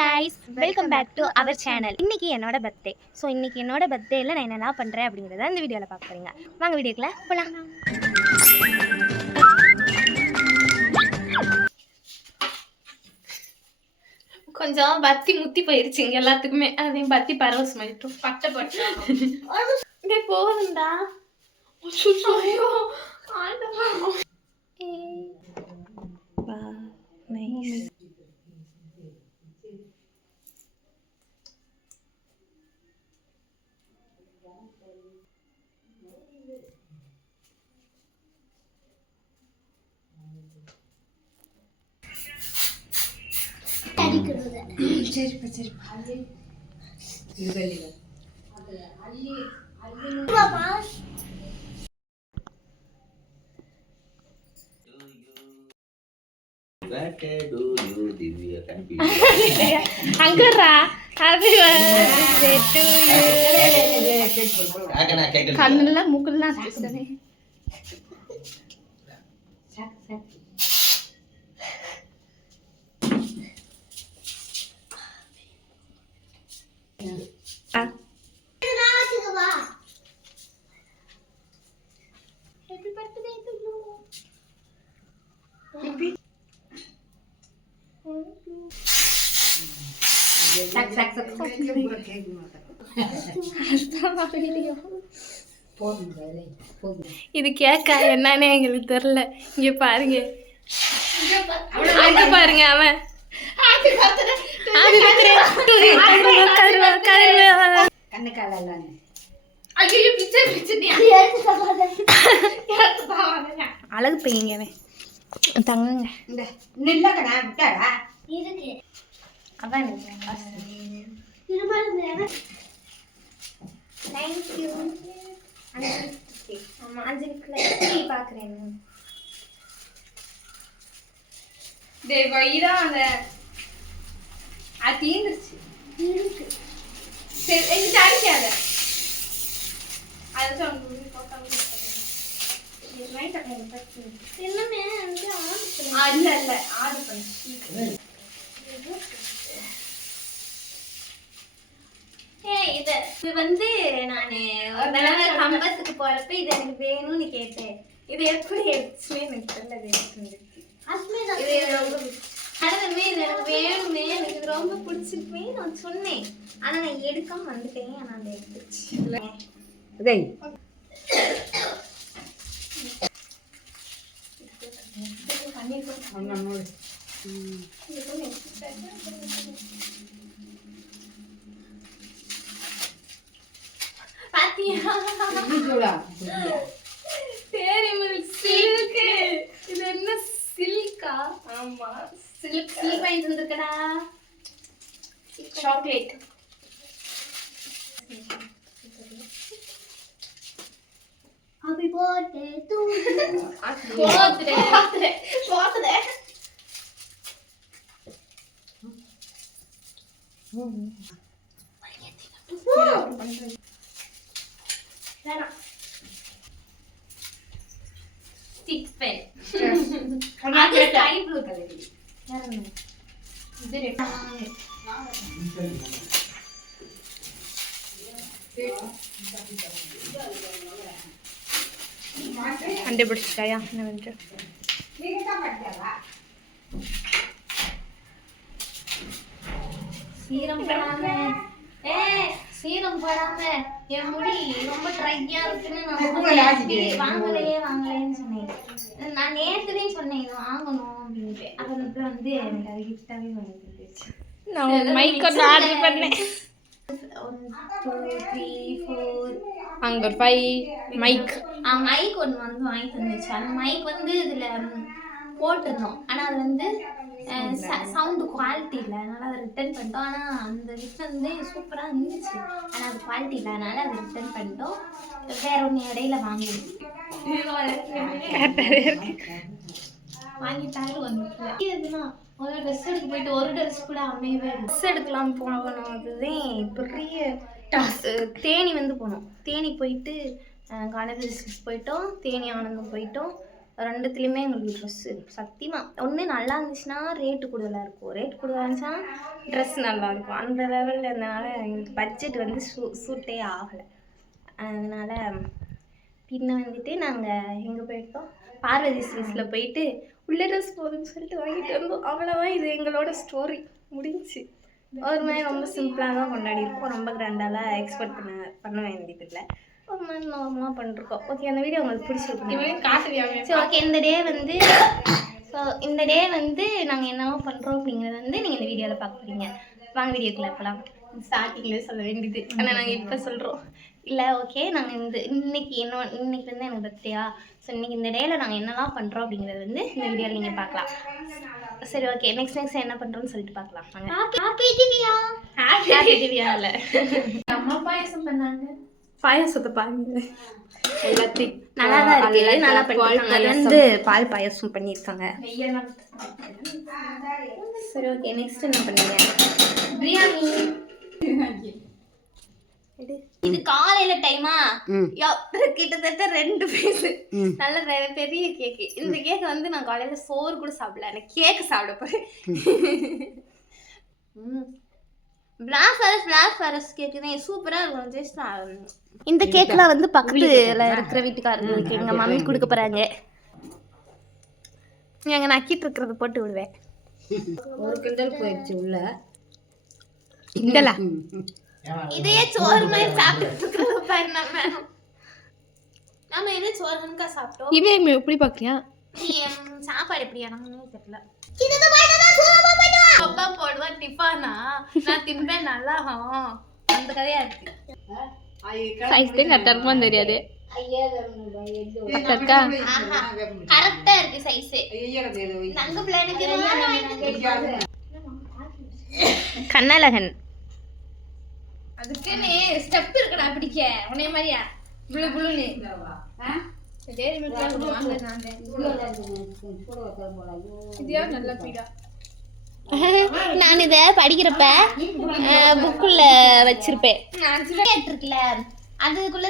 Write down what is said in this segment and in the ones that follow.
guys, welcome back to our channel. இன்னைக்கு என்னோட birthday. So இன்னைக்கு என்னோட பர்த்டேல நான் என்னெல்லாம் பண்ணுறேன் அப்படிங்கிறத இந்த வீடியோவில் பார்க்க போறீங்க. வாங்க வீடியோக்குள்ள போகலாம். கொஞ்சம் பத்தி முத்தி போயிருச்சு இங்க எல்லாத்துக்குமே. அதையும் பத்தி பரவசமாயிட்டோம். பட்டை பட்டு போகுதுண்டா. ஐயோ ஆண்டவா. நைஸ். அங்கரா ஹாப்பி பர்த்டே டு யூ. கண்ணுல மூக்குல அடிச்சனே. Happy birthday to you. இது கேட்க என்னன்னு எங்களுக்கு தெரியல. இங்க பாருங்க, அங்க பாருங்க அவன் அழகு பையங்க தங்கங்க. அதான் தீந்துருச்சு. இது வந்து நான் ஒரு தடவை கம்பத்துக்கு போறப்ப இது எனக்கு வேணும்னு கேட்டேன். இது எப்படி எடுத்துச்சுன்னு எனக்கு தெரியல. இது எனக்கு வேணுமே, எனக்கு இது ரொம்ப பிடிச்சிருக்குமே நான் சொன்னேன். ஆனா நான் எடுக்காம வந்துட்டேன். ஆனா அதை எடுத்துச்சு. இது என்ன சில்கா? ஆமா, சில்க் வாங்கி வந்திருக்கடா. Chocolate. Happy birthday to you. birthday. Stick pen. அது sky blue color. யாரன்னு? இது ரெட். கண்டுபிடிச்சிட்டாயா? என்ன வந்து சீரம் போடாம சீரம் போடாம என் முடி ரொம்ப ட்ரையா இருக்குன்னு நான் வாங்கலைன்னு சொன்னேன். நான் நேற்றுதான் சொன்னேன் இது வாங்கணும் அப்படின்ட்டு. அப்புறம் வந்து எனக்கு அது கிஃப்டாவே வாங்கி கொடுத்துச்சு. நான் மைக் ஒன்று ஆர்டர் பண்ணேன். 1 2 3 4 அங்க 5 மைக் ஒன்று வந்து வாங்கி தந்துச்சு. அந்த மைக் வந்து இதில் போட்டிருந்தோம். ஆனால் அது வந்து சவுண்டு குவாலிட்டி இல்லை. அதனால் அதை ரிட்டர்ன் பண்ணிட்டோம். ஆனால் அந்த கிஃப்ட் வந்து சூப்பராக இருந்துச்சு. ஆனால் அது குவாலிட்டி இல்லை. அதனால் அதை ரிட்டர்ன் பண்ணிட்டோம். வேற ஒன்று இடையில வாங்கிட்டாலும் வந்துட்டு இதுனா ஒரு ட்ரெஸ் எடுக்க போயிட்டு ஒரு ட்ரெஸ் கூட அமையவே ட்ரெஸ் எடுக்கலாம் போகணும். அதுதான் பெரிய தேனி வந்து போனோம். தேனி போயிட்டு காலேஜ் போயிட்டோம். தேனி ஆனந்தம் போயிட்டோம். ரெண்டுத்துலேயுமே எங்களுக்கு ட்ரெஸ்ஸு சத்தியமாக ஒன்று நல்லா இருந்துச்சுன்னா ரேட்டு கூடுதலாக இருக்கும், ரேட் கூடுதலாக இருந்துச்சுன்னா ட்ரெஸ் நல்லாயிருக்கும். அந்த லெவலில் இருந்தனால எங்களுக்கு பட்ஜெட் வந்து சூட்டே ஆகலை. அதனால் பின்ன வந்துட்டு நாங்கள் எங்கே போயிட்டோம், பார்வதி ஸ்வீட்ஸில் போயிட்டு உள்ள ட்ரெஸ் போதுன்னு சொல்லிட்டு வாங்கிட்டு வந்தோம். அவ்வளோதான், இது எங்களோட ஸ்டோரி முடிஞ்சிச்சு. ஒரு மாதிரி ரொம்ப சிம்பிளாக தான் கொண்டாடிருக்கோம், ரொம்ப கிராண்டாலாம் எக்ஸ்பெக்ட் பண்ண வேண்டியதில்லை, ஒரு மாதிரி நார்மலாக பண்ணிருக்கோம். ஓகே, அந்த வீடியோ உங்களுக்கு பிடிச்சிருக்கோம் காட்டுவியாங்க. சரி, ஓகே. இந்த டே வந்து நாங்கள் என்னெல்லாம் பண்ணுறோம் அப்படிங்கிறத வந்து நீங்கள் இந்த வீடியோவில் பார்க்க போகிறீங்க. வாங்க வீடியோக்குள்ள போகலாம். ஸ்டார்டிங்லேயே சொல்ல வேண்டியது, ஆனால் நாங்கள் இப்போ சொல்கிறோம் இல்லை. ஓகே, நாங்கள் இன்னைக்கு வந்து எனக்கு பர்த்டேயா, ஸோ இன்னைக்கு இந்த டேயில் நாங்கள் என்னெல்லாம் பண்ணுறோம் அப்படிங்கிறது வந்து இந்த வீடியோவில் நீங்கள் பார்க்கலாம். சரி, ஓகே. நெக்ஸ்ட் என்ன பண்ணுறோன்னு சொல்லிட்டு பார்க்கலாம். ஹாப்பி திவ்யா இல்லை, அம்மா பாயசம் பண்ணாங்க. பாயசத்தை பாருங்க, எல்லாத்தையும் நல்லா தான் இருக்கு, நல்லா பண்ணிருக்காங்க. அது வந்து பால் பாயசம் பண்ணியிருக்காங்க. சரி, ஓகே. நெக்ஸ்ட் என்ன பண்ணீங்க? பிரியாணி. இது காலையில டைமா, கிட்டத்தட்ட 2 பீஸ் நல்ல பெரிய கேக்கு. இந்த கேக்கை வந்து நான் காலையில சோறு கூட சாப்பிடல, எனக்கு கேக்கு சாப்பிட போறேன். பிளாக் ஃபாரஸ்ட் கேக்கு தான் சூப்பரா இருக்கும். ஜஸ்ட் இந்த கேக்லாம் வந்து பக்கத்துல இருக்கிற வீட்டுக்காரங்களுக்கு எங்க மம்மி கொடுக்க போறாங்க. எங்க நக்கிட்டு இருக்கிறத போட்டு விடுவேன். ஒரு கிண்டல் போயிடுச்சு உள்ள. கிண்டலா? இதையே சோறு மாதிரி சாப்பிட்டு இருக்கிறத பாரு. நம்ம என்ன சோறுக்கா சாப்பிட்டோம். இவன் எப்படி பாக்குறியா? சாப்பாடு எப்படியா நமக்கு தெரியல. அப்பா போடுவா டிஃபானா, நான் தின்பேன் நல்லா அந்த கதையா இருக்கு. சைஸ்தே கரெக்டா இருக்குமான்னு தெரியாது. கரெக்டா இருக்கு சைஸ். தங்க பிள்ளைக்கு கண்ணழகன். அதுக்குன்னு ஸ்டெப் இருக்குடா பிடிக்க. உன்னைய மாதிரியா புளு புளுன்னு நான் இத படிக்கிறப்ப புக்குள்ள வச்சிருப்பேன். இருக்குல்ல அதுக்குள்ள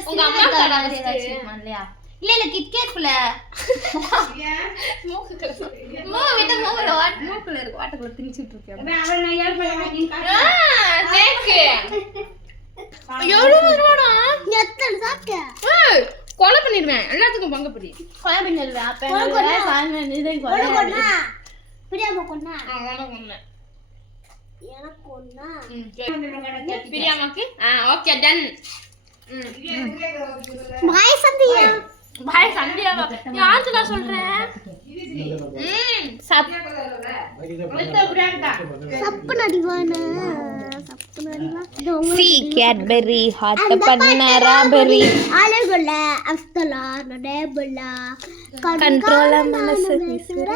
இல்லையா? இல்ல கிட்கேட்குள்ள மூக்குல இருக்கு, வாட்டக்குள்ள திணிச்சுட்டு இருக்கேன். கொலை பண்ணிடுவேன், எல்லாத்துக்கும் பங்கு பிடி. கொலை பண்ணிடுவேன். பிரியாமாக்கு ஓகே டன். பாய் சந்தியா, பாய் சந்தியாவா யாருடா சொல்றேன்? சி கேட்பரி ஹாட் பண்ண ராபரி அழகுல அஸ்தலா நடபலா கண்ட்ரோல் மனசு விசுற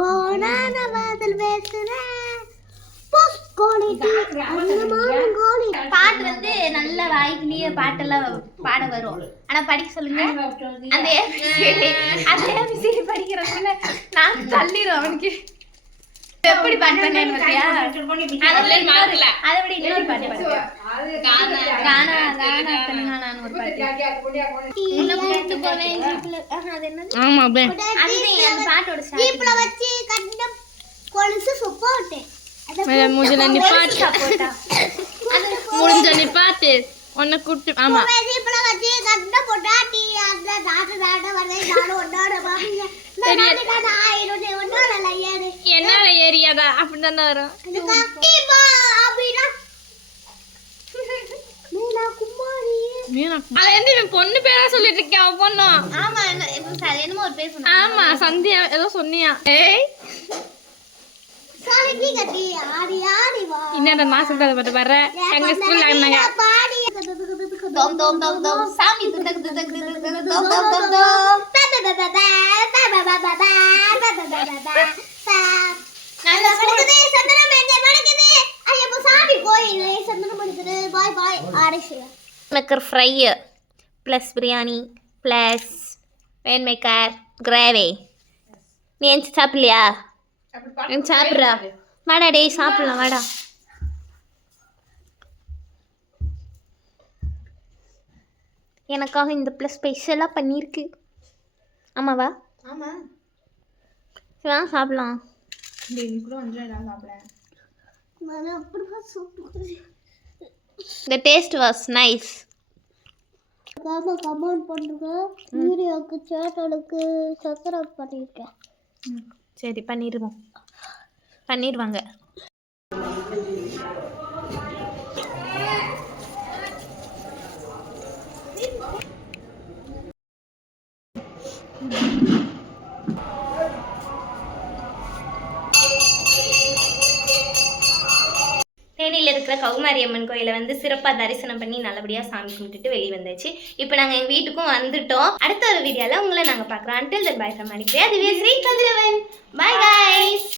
ஓ நானா வாதல் பேசுற பாட்டு வந்து நல்ல வாய்க்குலயே பாட்டெல்லாம் பாட வரும், ஆனா படிக்க சொல்லுங்க. அந்த ஏபிசிடி படிக்கிறதுல நான் தள்ளிடும் அவனுக்கு. எப்படி பாட்டு பண்ணேன்னு பார்த்தியா? அதை விட இன்னொரு பாட்டு பாடுவேன். ஒரு பாட்டு முடிஞ்ச நிப்பாட்டு உன்னை கூப்பிட்டு. ஆமா என்ன ஏரியாதா அப்படிதானே வரும். பொண்ணு பேரா சொல்லிட்டு இருக்கேன். பொண்ணும் ஆமா என்னமோ ஒரு பேர் சொன்னா. ஆமா சந்தியா ஏதோ சொன்னியா? என்னடா நான் சொல்றத பத்தி வர எங்க ஸ்கூல்ல இருந்தாங்க. மக்கர் fry plus biryani plus van maker gravy. நீ எந்த சாப்பிடலையா? சாப்பிட்றா வாடா டேய் சாப்பிடலாம் வாடா. எனக்காக இந்த ப்ளஸ் ஸ்பெஷலாக பண்ணியிருக்கு. ஆமாவா? ஆமாம் சரி வாங்க சாப்பிடலாம். டெய்லி கூட வந்து நான் சாப்பிட்றேன். The taste was nice. Comment பண்ணுங்க. வீடியோக்கு சேனலுக்கு சப்ஸ்கிரைப் பண்ணிருக்கேன். சரி பண்ணிடுவாங்க. தேனியில் இருக்கிற கௌமாரி அம்மன் கோயிலை வந்து சிறப்பாக தரிசனம் பண்ணி நல்லபடியாக சாமி கும்பிட்டுட்டு வெளியே வந்தாச்சு. இப்போ நாங்கள் எங்கள் வீட்டுக்கும் வந்துட்டோம். அடுத்த ஒரு வீடியோவில் உங்களை நாங்கள் பார்க்குறோம். Until then, bye from Manikriya, Divya Sri Kadiravan. Bye guys.